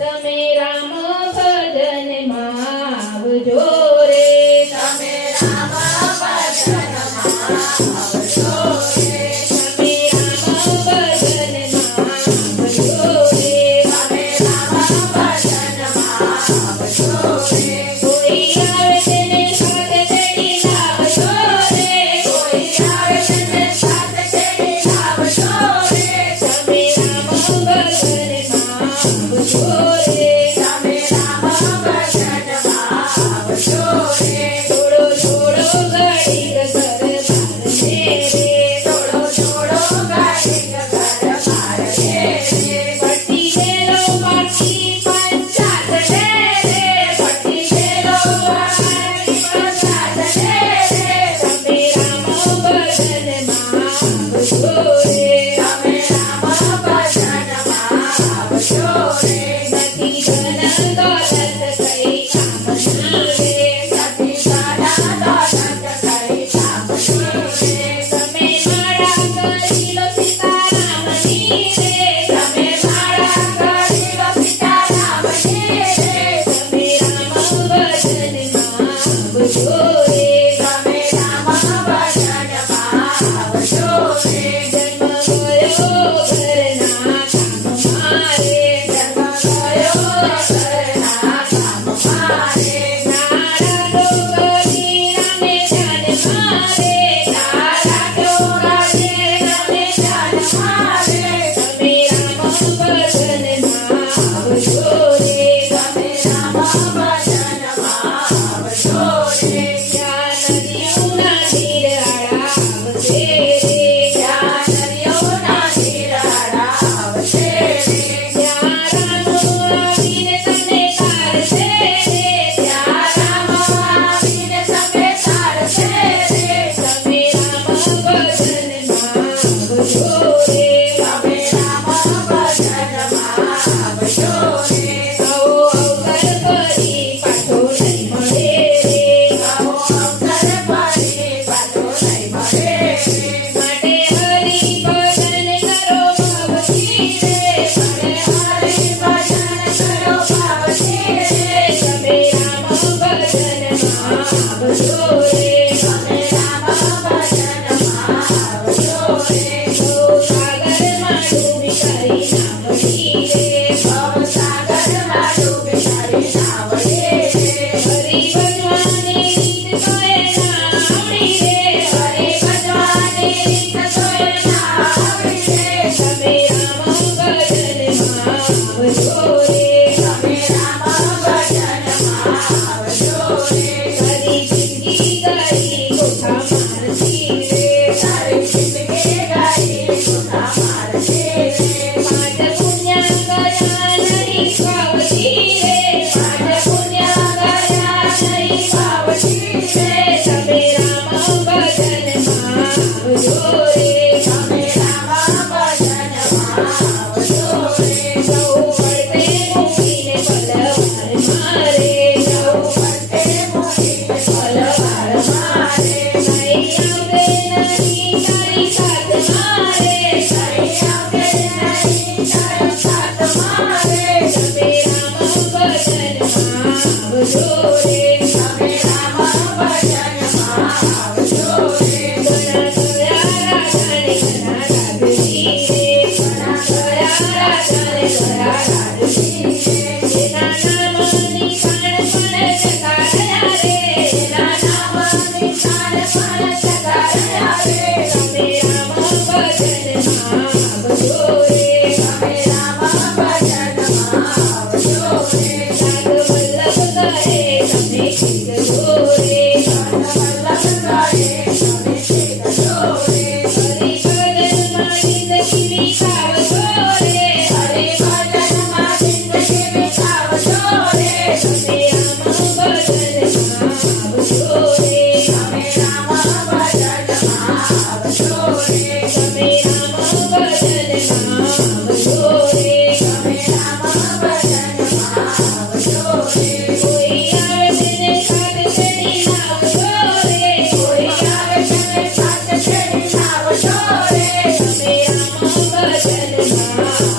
તમે રામ ભજનમાં આવજો રે, તમે રામ ભજનમાં આવજો રે, તમે રામ ભજનમાં આવજો રે, તમે રામ ભજનમાં આવજો રે, કોઈ આવે તેને સાથે તેડી લાવજો રે, કોઈ આવે તેને સાથે તેડી લાવજો રે, તમે રામ ભજનમાં આવજો રે, તમે રામ ભજનમાં આવજો રે, થોડો થોડો ઘડીક ઘર બારને રે, થોડો થોડો ઘડીક ઘર બારને રે, પટી ગયેલો પાટી પંચાત રે રે, પટી ગયેલો પાટી પંચાત રે રે, તમે રામ ભજનમાં આવજો રે, તમે રામ ભજનમાં આવજો રે, નથી ધન દોલત કઈ કામની રે, નથી સારા દોલત કઈ કામની રે, તમે માળા કરી લો સીતારામની રે, તમે માળા કરી લો સીતારામની રે, તમે રામ ભજનમાં આવજો રે, તમે રામ ભજનમાં આવજો રે, જન્મ ગયો ઘરના કામમાં રે, જન્મ ગયો ઘરના કામમાં રે, નારા ડોગરી રામે ધ્યાનમાં રે, તારા ડોંગરે રમે જાનમાં રે, તમે રામ ભજનમાં આવજો રે, તમે રામ ભજનમાં આવજો રે, ત્યાં નદીઓના નીર આળા આવશે રે, ત્યાં નદીઓના નીરાળા આવશે રે, ત્યાં રામો આવીને તમને તારશે રે, ત્યાં રામ આવીને તમે તારશે રે, તમે રામ ભજનમાં આવજો રે, તમે રામ ભજનમાં આવજો રે, આવો અવસર ફરી પાછો નહીં મળે રે, આવો અવસર ફરી પાછો નહીં મળે રે, માટે હરિ ભજન કરો ભવથી રે, મને હરિ ભજન કરો ભાવથી રે, તમે રામ ભજનમાં આવજો રે, તમે રામ ભજનમાં આવજો રે, સાગરમાં ડૂબી કરી નાવડી રે, ભવસાગરમાં ડૂબી કરી નાવડી રે, હરિ ભજવાની રીત તોય ના આવડી રે, હરિ ભજવાની રીત તોય ના આવડી રે, તમે રામ ભજનમાં આવજો રે, તમે રામ ભજનમાં આવજો રે, હરી જિંદગી ગઈ કોઠા મારતી રે, તારી જિંદગી ગઈ ગુના મારતી રે, પાંચ પુણ્ય ગયા નહીં પાવતી રે, પાંચ પુણ્ય ગયા નહીં પાવતી રે, તમે રામ ભજનમાં આવજો રે, તમે રામ ભજનમાં આવજો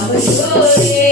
આવજો રે